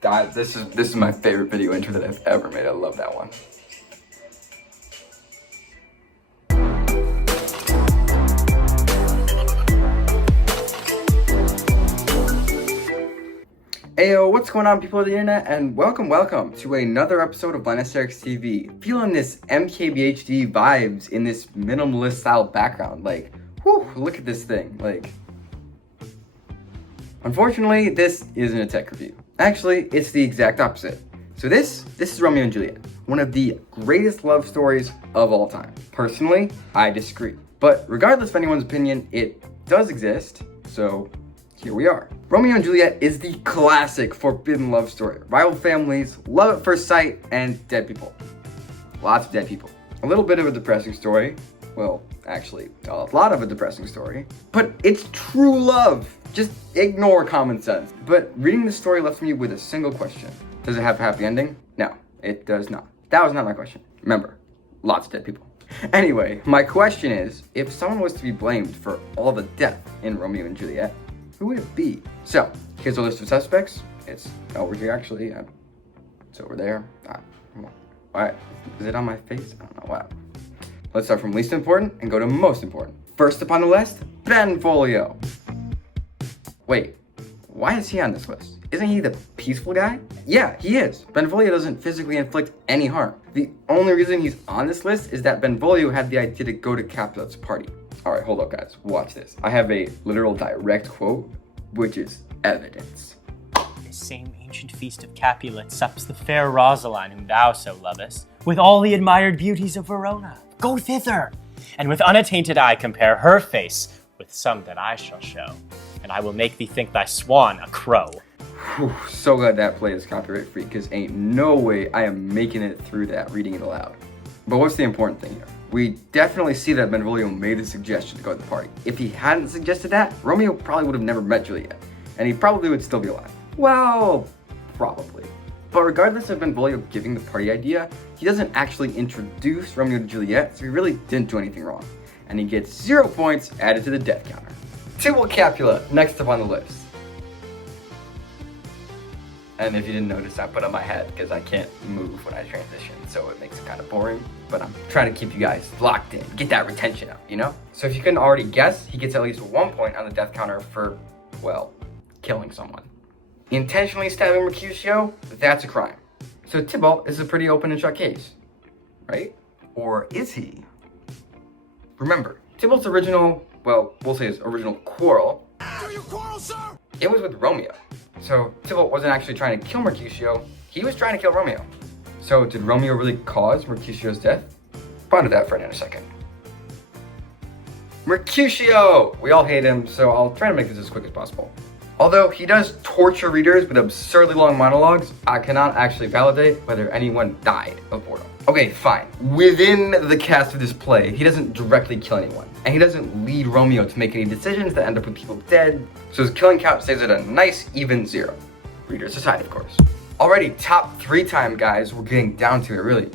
God, this is my favorite video intro that I've ever made. I love that one. Ayo, what's going on, people of the internet, and welcome to another episode of Blind Aesthetics TV. Feeling this MKBHD vibes in this minimalist style background. Like, whew, look at this thing. Like, unfortunately, this isn't a tech review. Actually, it's the exact opposite. So this is Romeo and Juliet, one of the greatest love stories of all time. Personally, I disagree. But regardless of anyone's opinion, it does exist, so here we are. Romeo and Juliet is the classic forbidden love story. Rival families, love at first sight, and dead people. Lots of dead people. A little bit of a depressing story. Well, actually, a lot of a depressing story. But it's true love. Just ignore common sense. But reading the story left me with a single question. Does it have a happy ending? No, it does not. That was not my question. Remember, lots of dead people. Anyway, my question is, if someone was to be blamed for all the death in Romeo and Juliet, who would it be? So, here's a list of suspects. It's over here, actually. It's over there. Alright, is it on my face? I don't know. Wow. Let's start from least important and go to most important. First up on the list, Benvolio. Wait, why is he on this list? Isn't he the peaceful guy? Yeah, he is. Benvolio doesn't physically inflict any harm. The only reason he's on this list is that Benvolio had the idea to go to Capulet's party. Alright, hold up, guys. Watch this. I have a literal direct quote, which is evidence. This same ancient feast of Capulet sups the fair Rosaline whom thou so lovest, with all the admired beauties of Verona. Go thither, and with unattainted eye compare her face with some that I shall show, and I will make thee think thy swan a crow. Whew, so glad that play is copyright free, because ain't no way I am making it through that reading it aloud. But what's the important thing here? We definitely see that Benvolio made the suggestion to go to the party. If he hadn't suggested that, Romeo probably would have never met Juliet, and he probably would still be alive. Well, probably. But regardless of Benvolio giving the party idea, he doesn't actually introduce Romeo to Juliet, so he really didn't do anything wrong. And he gets 0 points added to the death counter. Tybalt Capulet, next up on the list. And if you didn't notice, I put on my head because I can't move when I transition, so it makes it kind of boring. But I'm trying to keep you guys locked in, get that retention up, you know? So if you couldn't already guess, he gets at least 1 point on the death counter for, well, killing someone. Intentionally stabbing Mercutio, that's a crime. So Tybalt is a pretty open and shut case, right? Or is he? Remember, Tybalt's original, well, we'll say his original quarrel. Do you quarrel, sir? It was with Romeo. So Tybalt wasn't actually trying to kill Mercutio, he was trying to kill Romeo. So did Romeo really cause Mercutio's death? Ponder that for a second. Mercutio! We all hate him, so I'll try to make this as quick as possible. Although he does torture readers with absurdly long monologues, I cannot actually validate whether anyone died of boredom. Okay, fine. Within the cast of this play, he doesn't directly kill anyone, and he doesn't lead Romeo to make any decisions that end up with people dead, so his killing count stays at a nice even 0. Readers aside, of course. Alrighty, top 3 time, guys. We're getting down to it, really.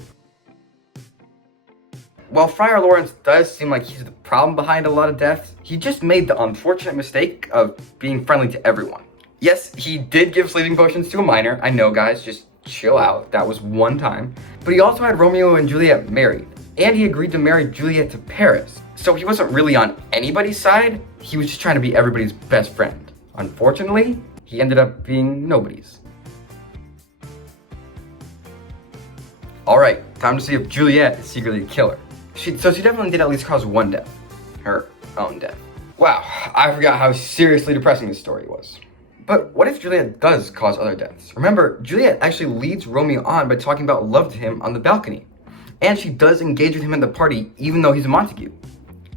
While Friar Lawrence does seem like he's the problem behind a lot of deaths, he just made the unfortunate mistake of being friendly to everyone. Yes, he did give sleeping potions to a minor. I know, guys, just chill out. That was one time. But he also had Romeo and Juliet married, and he agreed to marry Juliet to Paris. So he wasn't really on anybody's side. He was just trying to be everybody's best friend. Unfortunately, he ended up being nobody's. Alright, time to see if Juliet is secretly a killer. So she definitely did at least cause one death. Her own death. Wow, I forgot how seriously depressing this story was. But what if Juliet does cause other deaths? Remember, Juliet actually leads Romeo on by talking about love to him on the balcony. And she does engage with him at the party, even though he's a Montague.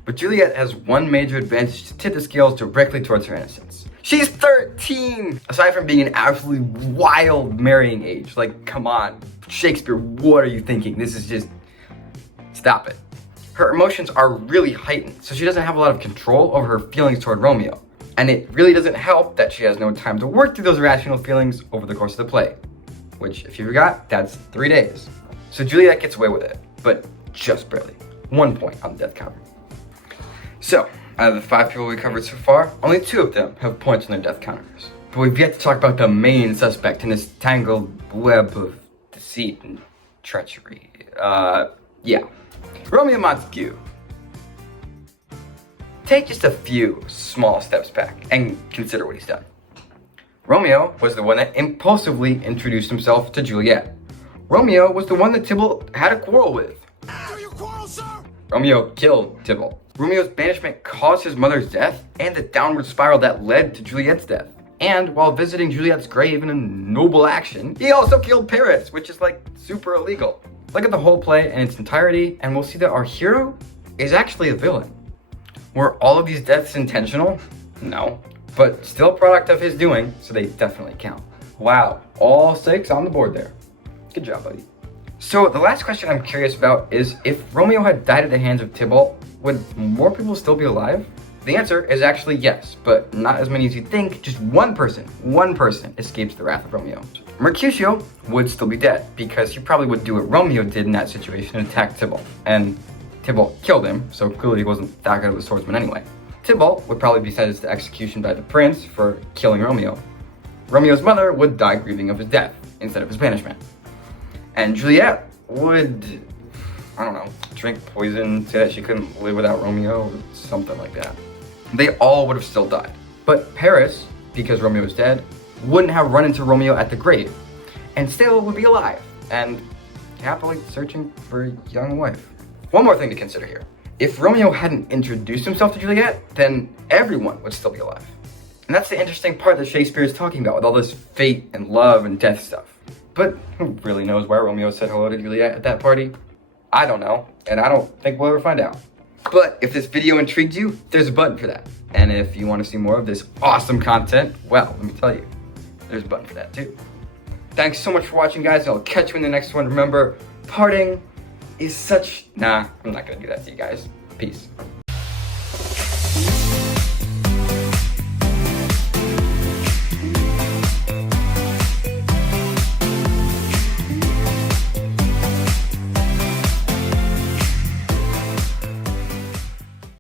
But Juliet has one major advantage to tip the scales directly towards her innocence. She's 13! Aside from being an absolutely wild marrying age. Like, come on. Shakespeare, what are you thinking? This is just... Stop it. Her emotions are really heightened, so she doesn't have a lot of control over her feelings toward Romeo. And it really doesn't help that she has no time to work through those irrational feelings over the course of the play. Which, if you forgot, that's 3 days. So Juliet gets away with it, but just barely. 1 point on the death counter. So, out of the 5 people we covered so far, only 2 of them have points on their death counters. But we've yet to talk about the main suspect in this tangled web of deceit and treachery. Yeah. Romeo Montague. Take just a few small steps back and consider what he's done. Romeo was the one that impulsively introduced himself to Juliet. Romeo was the one that Tybalt had a quarrel with. Do you quarrel, sir? Romeo killed Tybalt. Romeo's banishment caused his mother's death and the downward spiral that led to Juliet's death. And while visiting Juliet's grave in a noble action, he also killed Paris, which is like super illegal. Look at the whole play in its entirety and we'll see that our hero is actually a villain. Were all of these deaths intentional? No. But still a product of his doing, so they definitely count. Wow, all 6 on the board there. Good job, buddy. So the last question I'm curious about is if Romeo had died at the hands of Tybalt, would more people still be alive? The answer is actually yes, but not as many as you think. Just one person escapes the wrath of Romeo. Mercutio would still be dead because he probably would do what Romeo did in that situation and attack Tybalt. And Tybalt killed him, so clearly he wasn't that good of a swordsman anyway. Tybalt would probably be sentenced to execution by the prince for killing Romeo. Romeo's mother would die grieving of his death instead of his banishment. And Juliet would, I don't know, drink poison, say that she couldn't live without Romeo or something like that. They all would have still died. But Paris, because Romeo was dead, wouldn't have run into Romeo at the grave and still would be alive and happily searching for a young wife. One more thing to consider here. If Romeo hadn't introduced himself to Juliet, then everyone would still be alive. And that's the interesting part that Shakespeare is talking about with all this fate and love and death stuff. But who really knows why Romeo said hello to Juliet at that party? I don't know, and I don't think we'll ever find out. But if this video intrigued you, there's a button for that. And if you want to see more of this awesome content, well, let me tell you, there's a button for that too. Thanks so much for watching, guys, and I'll catch you in the next one. Remember, parting is such... Nah, I'm not gonna do that to you guys. Peace.